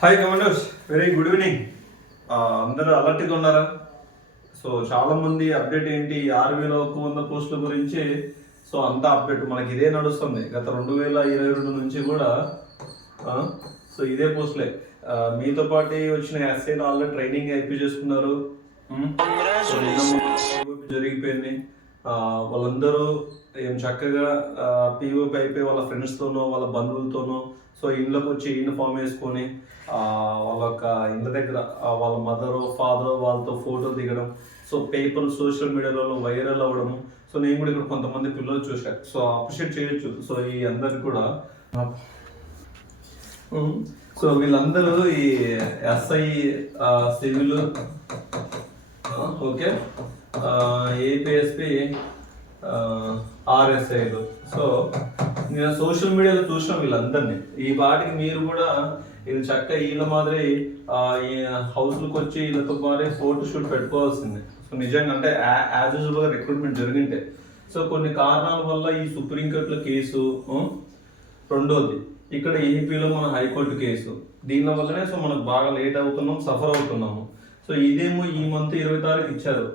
Hi commanders very good evening అందరూ అలర్ట్గా ఉన్నారా? సో చాలా మంది అప్డేట్ ఏంటి? ఆరు వేల వంద పోస్టుల గురించి. సో అంతా అప్డేట్ మనకి ఇదే నడుస్తుంది. గత రెండు వేల ఇరవై రెండు నుంచి కూడా సో ఇదే పోస్టులే. మీతో పాటు వచ్చిన ఎస్ఐ ఆల్రెడీ ట్రైనింగ్ అయిపోయి చేసుకున్నారు. మొన్న జరిగిపోయింది. వాళ్ళందరూ ఏం చక్కగా పీఓపి అయిపోయి వాళ్ళ ఫ్రెండ్స్తోనో వాళ్ళ బంధువులతోనో సో ఇంట్లోకి వచ్చి యూనిఫామ్ వేసుకొని వాళ్ళ యొక్క ఇళ్ళ దగ్గర వాళ్ళ మదర్ ఫాదర్ వాళ్ళతో ఫోటో దిగడం సో పేపర్ సోషల్ మీడియాలో వైరల్ అవ్వడం సో నేను కూడా ఇక్కడ కొంతమంది పిల్లలు చూశాను సో అప్రిషియేట్ చేయొచ్చు. సో ఈ అందరికి కూడా సో వీళ్ళందరూ ఈ ఎస్ఐ సివిల్ ఓకే ఏపీఎస్పి ఆర్ఎస్ఐలు సో నేను సోషల్ మీడియాలో చూసిన వీళ్ళందరినీ. ఈ వాటికి మీరు కూడా ఇది చక్క వీళ్ళ మాదిరి హౌస్లకు వచ్చి వీళ్ళతో పాటు ఫోటో షూట్ పెట్టుకోవాల్సింది. సో నిజంగా అంటే యాజ్ యూజువల్గా రిక్రూట్మెంట్ జరిగింటే. సో కొన్ని కారణాల వల్ల ఈ సుప్రీంకోర్టులో కేసు రెండోది ఇక్కడ ఏపీలో మన హైకోర్టు కేసు. దీని వల్లనే సో మనకు బాగా లేట్ అవుతున్నాం సఫర్ అవుతున్నాము. సో ఇదేమో ఈ మంత్ ఇరవై తారీఖు ఇచ్చారు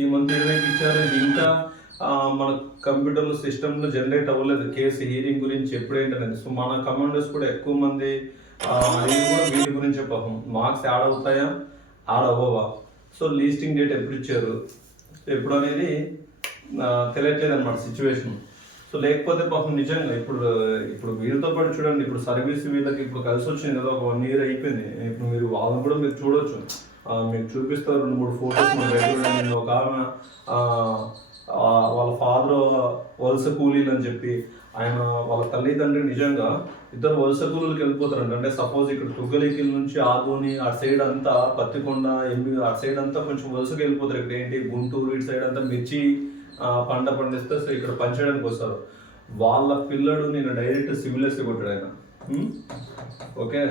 ఈ మంత్ ఇరవైకి ఇచ్చారు. ఇది ఇంకా మన కంప్యూటర్లో సిస్టంలో జనరేట్ అవ్వలేదు. కేసు హీరింగ్ గురించి ఎప్పుడేంటనేది. సో మన కమాండర్స్ కూడా ఎక్కువ మంది కూడా వీటి గురించి పాపం మార్క్స్ యాడ్ అవుతాయా? యాడ్ అవ్వవా? సో లీస్టింగ్ డేట్ ఎప్పుడు ఇచ్చారు? ఎప్పుడు అనేది తెలియట్లేదు అనమాట సిచ్యువేషన్. సో లేకపోతే పాపం నిజంగా ఇప్పుడు ఇప్పుడు వీళ్ళతో పాటు చూడండి. ఇప్పుడు సర్వీస్ వీళ్ళకి ఇప్పుడు కలిసి వచ్చింది కదా. ఒక వన్ ఇయర్ అయిపోయింది. ఇప్పుడు మీరు వాళ్ళని కూడా మీరు చూడొచ్చు. మీకు చూపిస్తారు రెండు మూడు ఫోటోస్ మన ఒక ఆమె వాళ్ళ ఫాదర్ వలస కూలీలు అని చెప్పి ఆయన వాళ్ళ తల్లిదండ్రి నిజంగా ఇద్దరు వలస కూలీలకు వెళ్ళిపోతారంట అంటే సపోజ్ ఇక్కడ తుగ్గలికిల్ నుంచి ఆదోని అటు సైడ్ అంతా పత్తికొండ ఎంబి అటు సైడ్ అంతా కొంచెం వలసకి వెళ్ళిపోతారు. ఇక్కడ ఏంటి? గుంటూరు ఇటు సైడ్ అంతా మిర్చి పంట పండిస్తే సో ఇక్కడ పనిచేయడానికి వస్తారు. వాళ్ళ పిల్లడు నేను డైరెక్ట్ సివిలెస్ కొట్టాడు ఆయన. ఓకే?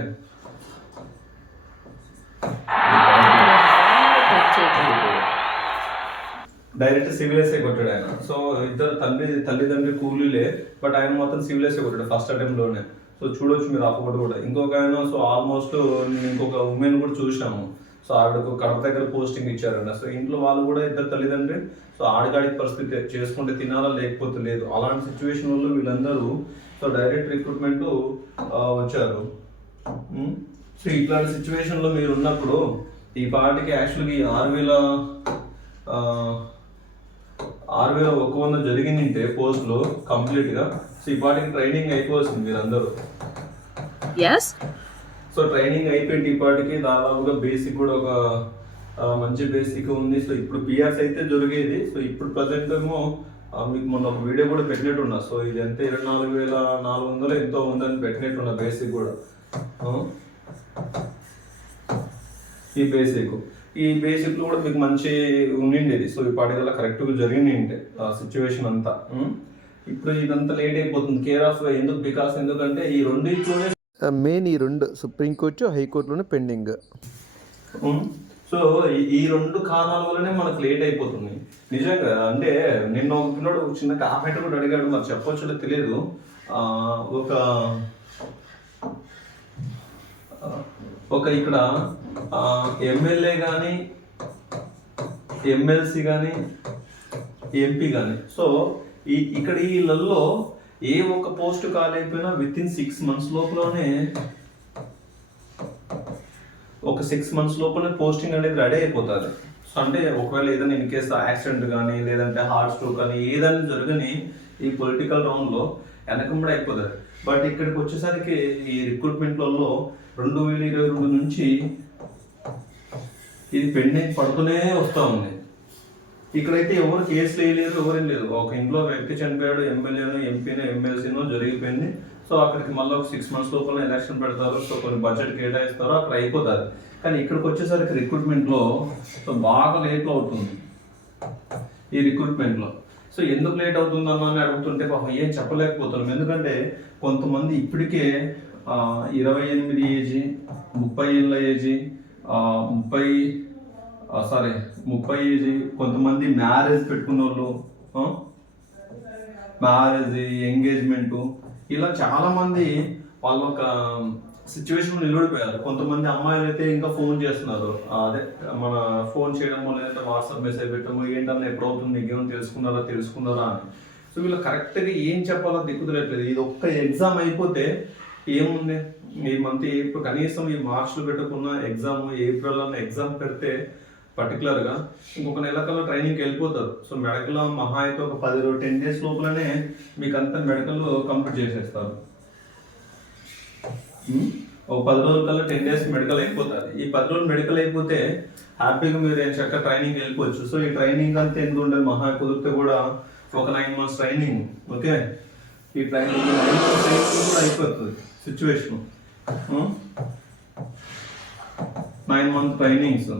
డైరెక్ట్ సివిలెస్ కొట్టాడు ఆయన. సో ఇద్దరు తల్లి తల్లిదండ్రి కూలీలే బట్ ఆయన మొత్తం సివిలెస్ కొట్టాడు ఫస్ట్ అటెంప్ట్లోనే. సో చూడొచ్చు మీరు అప్పుడు కూడా. ఇంకొక ఆయన సో ఆల్మోస్ట్ ఇంకొక ఉమెన్ కూడా చూసాము సో ఆవిడకు కడప దగ్గర పోస్టింగ్ ఇచ్చారంట. సో ఇంట్లో వాళ్ళు కూడా ఇద్దరు తల్లిదండ్రి సో ఆడగాడి పరిస్థితి చేసుకుంటే తినాలా లేకపోతే లేదు. అలాంటి సిచ్యువేషన్ వల్ల వీళ్ళందరూ సో డైరెక్ట్ రిక్రూట్మెంట్ వచ్చారు. సో ఇట్లాంటి సిచ్యువేషన్లో మీరు ఉన్నప్పుడు ఈ పార్టీకి యాక్చువల్గా ఈ ఆరు వేల ఆరు వేల ఒక వంద జరిగిందంటే పోస్టులు కంప్లీట్గా. సో ఈ ట్రైనింగ్ అయిపోవలసింది మీరందరూ. Yes? సో ట్రైనింగ్ అయిపోయింది ఈ పార్టీకి దాదాపుగా బేసిక్ కూడా ఒక మంచి బేసిక్ ఉంది. సో ఇప్పుడు పిఆర్స్ అయితే జరిగేది. సో ఇప్పుడు ప్రజెంట్ ఏమో మీకు మొన్న ఒక వీడియో కూడా పెట్టినట్టున్నా. సో ఇది ఎంత? ఇరవై నాలుగు వేల నాలుగు వందలు ఎంతో ఉందని పెట్టినట్టున్నా బేసిక్ కూడా? ఈ బేసిక్. ఈ బేసిక్ కూడా మీకు మంచి ఉండిండేది. సో ఈ పాటికల్లా కరెక్ట్గా జరిగింది ఆ సిచ్యువేషన్ అంతా? ఇప్పుడు ఇదంతా లేట్ అయిపోతుంది. కేర్ ఆఫ్ ఎందుకు? బికాస్ ఎందుకంటే ఈ రెండింటిలోనే మెయిన్ ఈ రెండు సుప్రీంకోర్టు హైకోర్టులోనే పెండింగ్. సో ఈ- రెండు కారణాల వల్లనే మనకు లేట్ అయిపోతుంది. నిజంగా అంటే నిన్న ఒక పిల్లడు చిన్న కామెంట్ కూడా అడిగాడు. మరి చెప్పొచ్చో తెలియదు. ఆ, ఒక ఒక ఇక్కడ ఎమ్మెల్యే కానీ ఎమ్మెల్సీ కానీ ఎంపీ కానీ సో ఈ ఇక్కడ వీళ్ళల్లో ఏ ఒక్క పోస్ట్ కాలేకపోయినా విత్ ఇన్ సిక్స్ మంత్స్ లోపలనే ఒక సిక్స్ మంత్స్ లోపలనే పోస్టింగ్ అనేది రెడీ అయిపోతుంది. సో అంటే ఒకవేళ ఏదైనా ఇన్ కేస్ యాక్సిడెంట్ కానీ లేదంటే హార్ట్ స్ట్రోక్ కానీ ఏదైనా జరగని ఈ పొలిటికల్ రౌండ్లో వెనకంబడి అయిపోతుంది. బట్ ఇక్కడికి వచ్చేసరికి ఈ రిక్రూట్మెంట్లలో రెండు వేల ఇరవై రెండు నుంచి ఇది పెండింగ్ పడుతూనే వస్తూ ఉంది. ఇక్కడైతే ఎవరు కేసు వేయలేరు ఎవరేం లేదు. ఒక ఇంట్లో వ్యక్తి చనిపోయాడు ఎమ్మెల్యేనో ఎంపీనో ఎమ్మెల్సీనో జరిగిపోయింది. సో అక్కడికి మళ్ళీ ఒక సిక్స్ మంత్స్ లోపల ఎలక్షన్ పెడతారు. సో కొన్ని బడ్జెట్ కేటాయిస్తారు అక్కడ అయిపోతారు. కానీ ఇక్కడికి వచ్చేసరికి రిక్రూట్మెంట్లో సో బాగా లేట్ అవుతుంది. ఈ రిక్రూట్మెంట్లో సో ఎందుకు లేట్ అవుతుందన్న అని అడుగుతుంటే పాపం ఏం చెప్పలేకపోతున్నాం. ఎందుకంటే కొంతమంది ఇప్పటికే ఇరవై ఎనిమిది ఏజీ ముప్పై ఏళ్ళ ఏజీ ముప్పై సారీ ముప్పై కొంతమంది మ్యారేజ్ పెట్టుకున్న వాళ్ళు మ్యారేజ్ ఎంగేజ్మెంట్ ఇలా చాలామంది వాళ్ళు వాళ్ళ ఒక సిచ్యువేషన్ నిలబడిపోయారు. కొంతమంది అమ్మాయిలు అయితే ఇంకా ఫోన్ చేస్తున్నారు. అదే మన ఫోన్ చేయడము లేదంటే వాట్సాప్ మెసేజ్ పెట్టడము ఏంటన్నా ఎప్పుడు అవుతుంది మీకు తెలుసుకున్నారా తెలుసుకున్నారా అని. సో వీళ్ళు కరెక్ట్గా ఏం చెప్పాలో దిక్కుదలట్లేదు ఇది ఒక్క ఎగ్జామ్ అయిపోతే ఏముంది? ఈ మంత్ ఇప్పుడు కనీసం ఈ మార్చ్లో పెట్టుకున్న ఎగ్జామ్ ఏప్రిల్ అన్న ఎగ్జామ్ పెడితే పర్టికులర్గా ఇంకొక నెల కల్లా ట్రైనింగ్కి వెళ్ళిపోతారు. సో మెడకలో మహా అయితే ఒక పది రోజు టెన్ డేస్ లోపలనే మీకు అంతా మెడకల్లో కంప్లీట్ చేసేస్తారు. ఒక పది రోజుల కల్లా టెన్ డేస్ మెడికల్ అయిపోతుంది. ఈ పది రోజులు మెడికల్ అయిపోతే హ్యాపీగా మీరు ఏం చక్క ట్రైనింగ్ వెళ్ళిపోవచ్చు. సో ఈ ట్రైనింగ్ అంతా ఎంత ఉండదు? మహా కుదిరితే కూడా ఒక నైన్ మంత్స్ ట్రైనింగ్ ఓకే ఈ ట్రైనింగ్ నైన్ మంత్స్ ట్రైనింగ్ కూడా అయిపోతుంది situation nine month trainings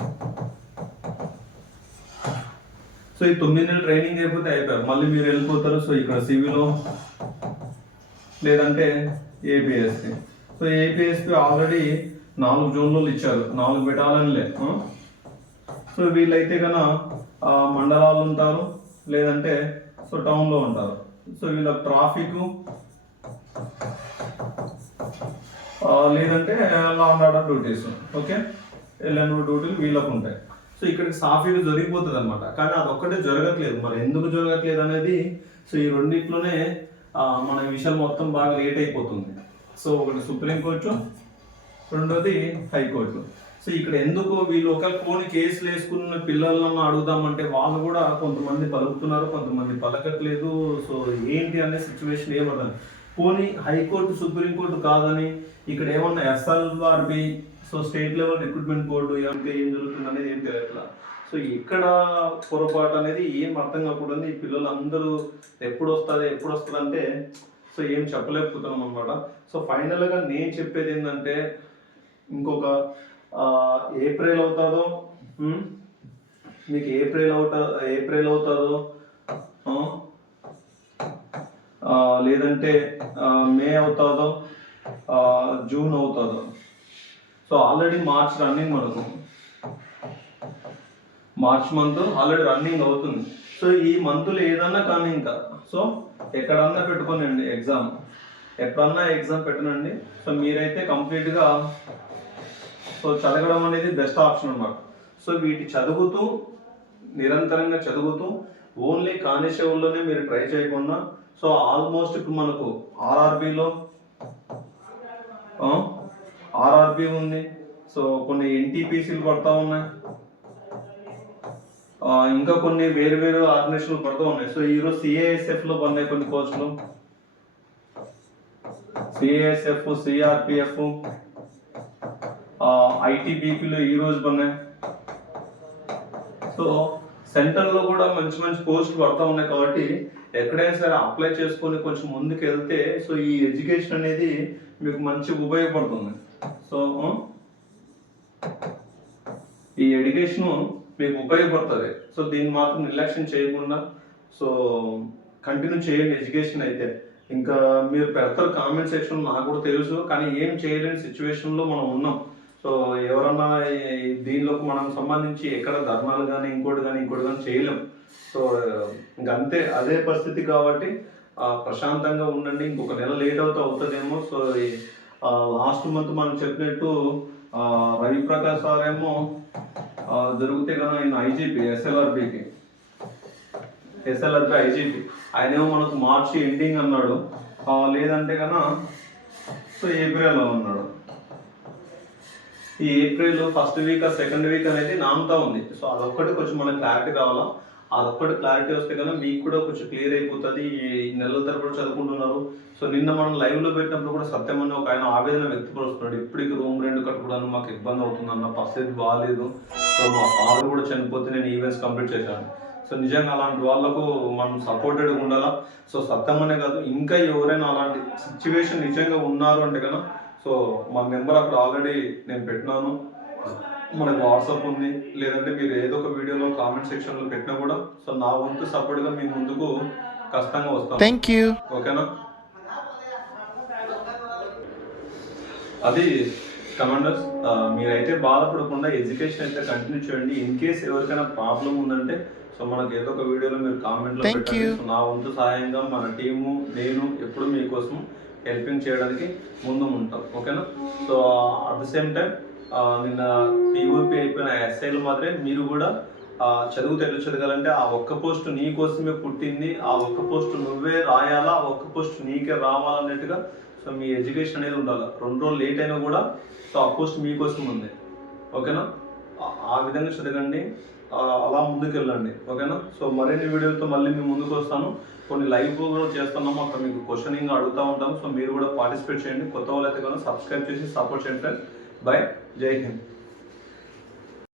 so ఈ తొమ్మిది నెలలు ట్రైనింగ్ అయిపోతే అయిపోయారు. మళ్ళీ మీరు వెళ్ళిపోతారు. సో ఇక్కడ సివిలో లేదంటే ఏపీఎస్పి సో ఏపీఎస్పి ఆల్రెడీ నాలుగు జోన్లు ఇచ్చారు. నాలుగు పెట్టాలనిలే ఆ? సో వీళ్ళైతే కన మండలాలు ఉంటారు. లేదంటే సో టౌన్లో ఉంటారు. సో వీళ్ళ ట్రాఫిక్ లేదంటే law and order duties. Okay? LNO డ్యూటీలు వీళ్ళకు ఉంటాయి. సో ఇక్కడికి సాఫీగా జరిగిపోతుంది అనమాట కానీ అది ఒక్కటే జరగట్లేదు. మరి ఎందుకు జరగట్లేదు అనేది సో ఈ రెండిట్లోనే మన విషయం మొత్తం బాగా లేట్ అయిపోతుంది. సో ఒకటి సుప్రీంకోర్టు రెండోది హైకోర్టు. సో ఇక్కడ ఎందుకు వీళ్ళు ఒక పోని కేసులు వేసుకున్న పిల్లలను అడుగుదామంటే వాళ్ళు కూడా కొంతమంది పలుకుతున్నారు కొంతమంది పలకట్లేదు. సో ఏంటి అనే సిచ్యువేషన్ ఏమర్థం పోనీ హైకోర్టు సుప్రీంకోర్టు కాదని ఇక్కడ ఏమన్నా SLRB so state level recruitment board ఏమంటే ఏం జరుగుతుంది అనేది ఏం తెలియట్లా. సో ఇక్కడ పొరపాటు అనేది ఏం అర్థం కాకూడదు ఈ పిల్లలు అందరూ ఎప్పుడు వస్తుంది ఎప్పుడు వస్తుంది అంటే సో ఏం చెప్పలేకపోతున్నాం అనమాట సో ఫైనల్గా నేను చెప్పేది ఏంటంటే ఇంకొక ఏప్రిల్ అవుతుందో మీకు ఏప్రిల్ అవుతా ఏప్రిల్ అవుతుందో లేదంటే మే అవుతుందో జూన్ అవుతుందో. సో ఆల్రెడీ మార్చ్ రన్నింగ్ మనకు మార్చ్ మంత్ ఆల్రెడీ రన్నింగ్ అవుతుంది. సో ఈ మంత్లో ఏదన్నా కానీ ఇంకా. సో ఎక్కడన్నా పెట్టుకోనండి ఎగ్జామ్ ఎప్పుడన్నా ఎగ్జామ్ పెట్టనండి. సో మీరైతే కంప్లీట్గా సో చదవడం అనేది బెస్ట్ ఆప్షన్ అనమాట సో వీటి చదువుతూ నిరంతరంగా చదువుతూ ఓన్లీ కానిస్టేబుల్లోనే మీరు ట్రై చేయకుండా సో ఆల్మోస్ట్ ఇప్పుడు మనకు ఆర్ఆర్బిలో ఆర్ఆర్బి ఉంది. సో కొన్ని ఎన్టీపీసీలు పడతా ఉన్నాయి. ఇంకా కొన్ని వేరు వేరు ఆర్గనైజేషన్లు పడుతూ ఉన్నాయి. సో ఈరోజు సిఏఎస్ఎఫ్లో పడినాయి కొన్ని పోస్టులు. సిఏఎస్ఎఫ్ సిఆర్పిఎఫ్ ఐటీబీపీలో ఈరోజు రోజు పడినాయి. సో సెంటర్లో కూడా మంచి మంచి పోస్టులు పడతా ఉన్నాయి కాబట్టి ఎక్కడైనా సరే అప్లై చేసుకొని కొంచెం ముందుకు వెళ్తే సో ఈ ఎడ్యుకేషన్ అనేది మీకు మంచి ఉపయోగపడుతుంది. సో ఈ ఎడ్యుకేషన్ మీకు ఉపయోగపడుతుంది. సో దీన్ని మాత్రం నిర్లక్ష్యం చేయకుండా సో కంటిన్యూ చేయండి ఎడ్యుకేషన్ అయితే. ఇంకా మీరు పెడతారు కామెంట్ సెక్షన్ నాకు కూడా తెలుసు కానీ ఏం చేయలేని సిచ్యువేషన్లో మనం ఉన్నాం. సో ఎవరన్నా దీనిలోకి మనం సంబంధించి ఎక్కడ ధర్నాలు కానీ ఇంకోటి కానీ ఇంకోటి కానీ చేయలేం. సో ఇంక అంతే అదే పరిస్థితి కాబట్టి ప్రశాంతంగా ఉండండి. ఇంకొక నెల లేట్ అవుతా అవుతుందేమో. సో లాస్ట్ మంత్ మనం చెప్పినట్టు రవిప్రకాష్ సార్ ఏమో జరిగితే కదా ఆయన ఐజీపీ ఎస్ఎల్ఆర్బికి ఎస్ఎల్ఆర్బి ఐజీపీ ఆయనేమో మనకు మార్చి ఎండింగ్ అన్నాడు. లేదంటే కన్నా సో ఏప్రిల్లో ఉన్నాడు. ఈ April first week second week అనేది నానుతా ఉంది. సో అదొక్కటి కొంచెం మనకి క్లారిటీ రావాలా? అదొక్కటి క్లారిటీ వస్తే కనుక మీకు కూడా కొంచెం క్లియర్ అయిపోతుంది. ఈ నెలల తరపుడు చదువుకుంటున్నారు. సో నిన్న మనం లైవ్లో పెట్టినప్పుడు కూడా సత్యం అని ఒక ఆయన ఆవేదన వ్యక్తపరుస్తున్నాడు. ఇప్పటికి రూమ్ రెంట్ కట్టుకోవడానికి మాకు ఇబ్బంది అవుతుంది అన్న పరిస్థితి బాగాలేదు సో మా ఫాదర్ కూడా చనిపోతే నేను ఈవెంట్స్ కంప్లీట్ చేశాను. సో నిజంగా అలాంటి వాళ్ళకు మనం సపోర్టెడ్గా ఉండాలా? సో సత్యం అనే కాదు ఇంకా ఎవరైనా అలాంటి సిచ్యువేషన్ నిజంగా ఉన్నారు అంటే కనుక సో మా నెంబర్ అక్కడ ఆల్రెడీ నేను పెట్టినాను. మనకు వాట్సాప్ ఉంది. లేదంటే మీరు ఏదో ఒక వీడియోలో కామెంట్ సెక్షన్లో పెట్టినా కూడా సో నా వంతు సపోర్ట్గా మీ ముందుకు కష్టంగా వస్తాను. థ్యాంక్ యూ ఓకేనా? అది కమాండర్స్ మీరైతే బాధపడకుండా ఎడ్యుకేషన్ అయితే కంటిన్యూ చేయండి. ఇన్ కేస్ ఎవరికైనా ప్రాబ్లం ఉందంటే సో మనకి ఏదో ఒక వీడియోలో మీరు కామెంట్లో పెట్టండి. సో నా వంతు సహాయంగా మన టీము నేను ఎప్పుడు మీకోసం హెల్పింగ్ చేయడానికి ముందు ఉంటాం. ఓకేనా? So at the same time నిన్న పీఓపీ అయిపోయిన ఎస్ఐలు మాత్రమే మీరు కూడా ఆ, చదువు తెలుగు చదవాలంటే ఆ ఒక్క పోస్ట్ నీ కోసమే పుట్టింది ఆ ఒక్క పోస్ట్ నువ్వే రాయాలా ఆ ఒక్క పోస్ట్ నీకే రావాలన్నట్టుగా సో మీ ఎడ్యుకేషన్ అనేది ఉండాలి. రెండు రోజులు లేట్ అయినా కూడా సో ఆ పోస్ట్ మీకోసం ఉంది. ఓకేనా? ఆ- విధంగా చదవండి అలా ముందుకు వెళ్ళండి ఓకేనా? సో మరిన్ని వీడియోలతో మళ్ళీ మేము ముందుకు వస్తాను. కొన్ని లైవ్ కూడా చేస్తున్నాము అక్కడ మీకు క్వశ్చనింగ్ అడుగుతూ ఉంటాము. సో మీరు కూడా పార్టిసిపేట్ చేయండి. కొత్త వాళ్ళు అయితే కనుక సబ్స్క్రైబ్ చేసి సపోర్ట్ చేయండి ఫ్రెండ్స్ బై जय हिंद